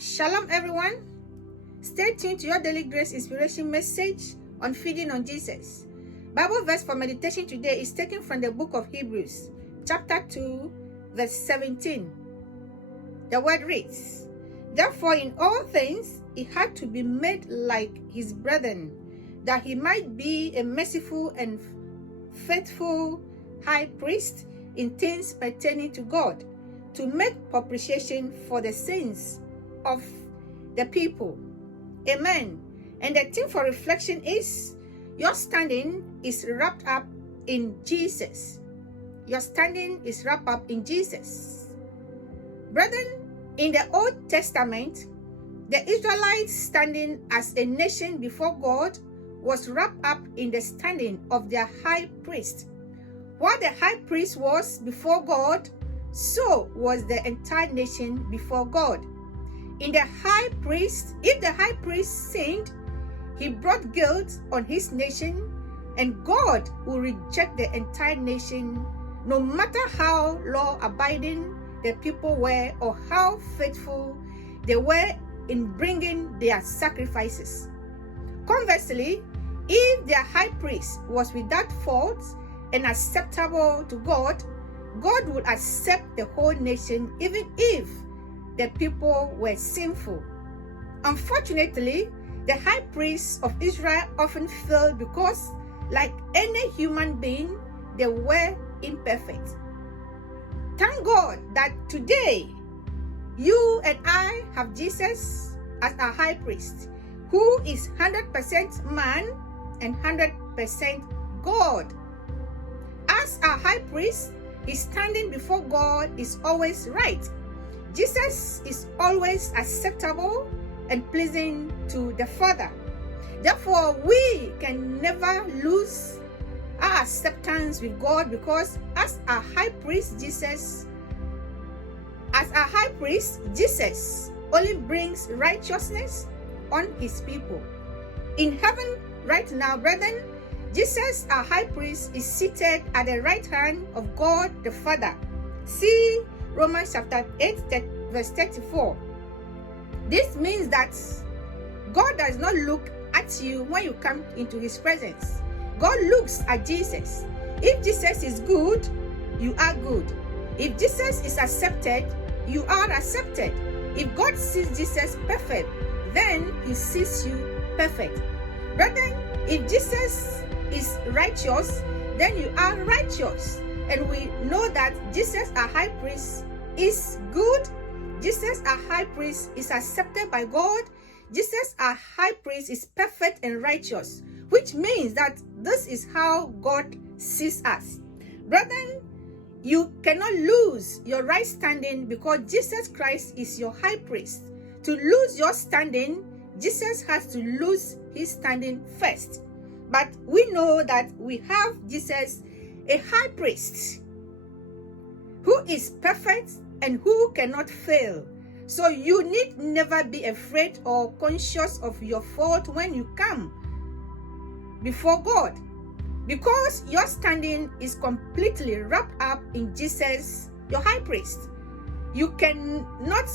Shalom everyone. Stay tuned to your daily grace inspiration message on Feeding on Jesus. Bible verse for meditation today is taken from the book of Hebrews, chapter 2, verse 17. The word reads, "Therefore in all things he had to be made like his brethren, that he might be a merciful and faithful high priest in things pertaining to God, to make propitiation for the sins of the people." Amen. And the theme for reflection is, your standing is wrapped up in Jesus. Your standing is wrapped up in Jesus. Brethren, in the Old Testament, the Israelites standing as a nation before God was wrapped up in the standing of their high priest. While the high priest was before God, so was the entire nation before God. If the high priest sinned, he brought guilt on his nation, and God will reject the entire nation, no matter how law-abiding the people were or how faithful they were in bringing their sacrifices. Conversely, if their high priest was without fault and acceptable to God, God would accept the whole nation even if the people were sinful. Unfortunately, the high priests of Israel often failed because, like any human being, they were imperfect. Thank God that today you and I have Jesus as our high priest, who is 100% man and 100% God. As our high priest, his standing before God is always right. Jesus is always acceptable and pleasing to the Father. Therefore, we can never lose our acceptance with God, because as our high priest, Jesus only brings righteousness on his people. In heaven right now, brethren, Jesus, our high priest, is seated at the right hand of God the Father. See Romans chapter 8, verse 34. This means that God does not look at you when you come into his presence. God looks at Jesus. If Jesus is good, you are good. If Jesus is accepted, you are accepted. If God sees Jesus perfect, then he sees you perfect. Brethren, if Jesus is righteous, then you are righteous. And we know that Jesus, our high priest, is good. Jesus, our high priest, is accepted by God. Jesus, our high priest, is perfect and righteous, which means that this is how God sees us. Brethren, you cannot lose your right standing because Jesus Christ is your high priest. To lose your standing, Jesus has to lose his standing first. But we know that we have Jesus, a high priest, who is perfect and who cannot fail. So you need never be afraid or conscious of your fault when you come before God, because your standing is completely wrapped up in Jesus, your high priest. You cannot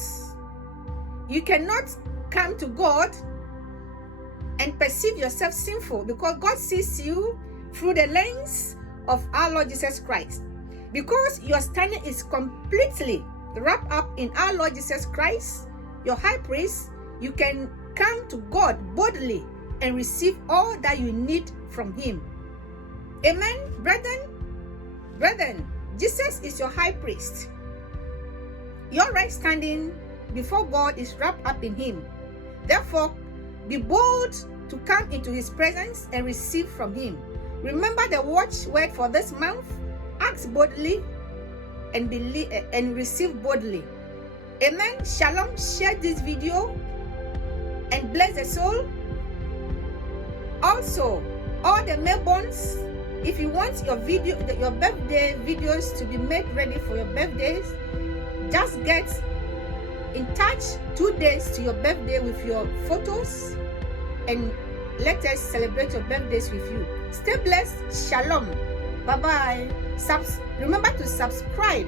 come to God and perceive yourself sinful, because God sees you through the lens of our Lord Jesus Christ. Because your standing is completely wrapped up in our Lord Jesus Christ, your high priest, you can come to God boldly and receive all that you need from him. Amen, brethren, Jesus is your high priest. Your right standing before God is wrapped up in him. Therefore, be bold to come into his presence and receive from him. Remember the watchword for this month: ask boldly and believe and receive boldly. Amen. Shalom. Share this video and bless the soul. Also, all the Melbournes, if you want your birthday videos to be made ready for your birthdays, just get in touch 2 days to your birthday with your photos, and let us celebrate your birthdays with you. Stay blessed. Shalom. Bye-bye. Remember to subscribe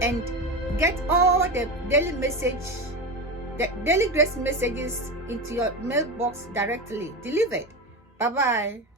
and get all the daily message the Daily Grace messages into your mailbox directly. Delivered. Bye-bye.